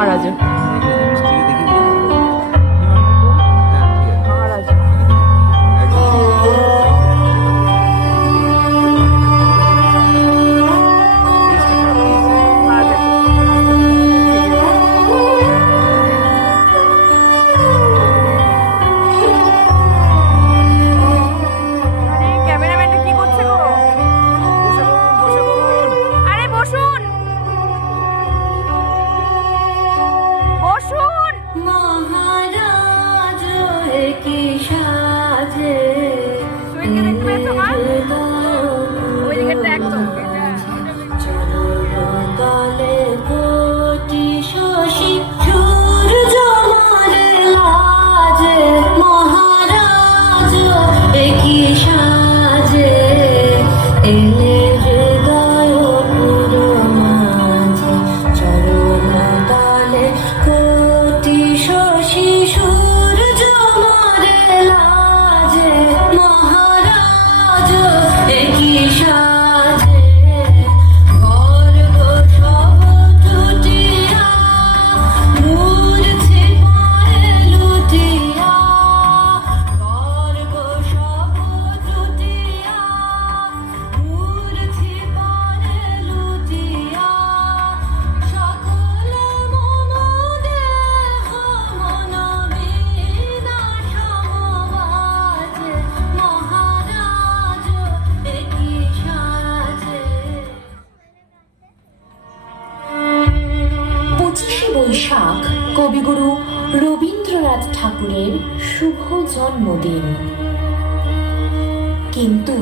মহারাজা মহারাজা আরে ক্যামেরাম্যানটা কি করছে গো? আরে বসুন বসুন। মহারাজ কি সাজে সুইটকে দেখতে পেয়েছো মা? ওই দিকেরটা একদম তলে কোটি শশী সূর্য মারে লাজে মহারাজ কি সাজে এলে হৃদয় পুরো মাঝে চরণ তলে কোটি শশী সূর্য মারে লাজে মহারাজ কি সাজে গর্ব সব টুটিয়া মূর্তি পরে লুটিয়া গর্ব সব টুটিয়া মূর্তি পরে লুটিয়া সকল মম দেহ মন বিনা সমবাজে মহারাজ কি সাজে। 25শে বৈশাখ কবিগুরু রবীন্দ্রনাথ ঠাকুরের শুভ জন্মদিন। কিন্তু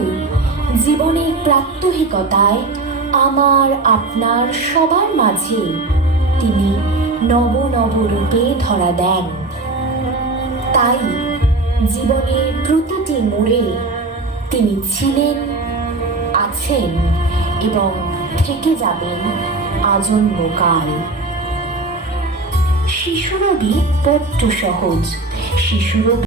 জীবনের প্রাত্যহিকতায় আমার আপনার সবার মাঝে তিনি নব নব রূপে ধরা দেন। তাই জীবনের প্রতিটি মোড়ে তিনি ছিলেন, আছেন এবং থেকে যাবেন আজন্মকাল। শিশুরোগী বড্ড সহজ, শিশুরোগ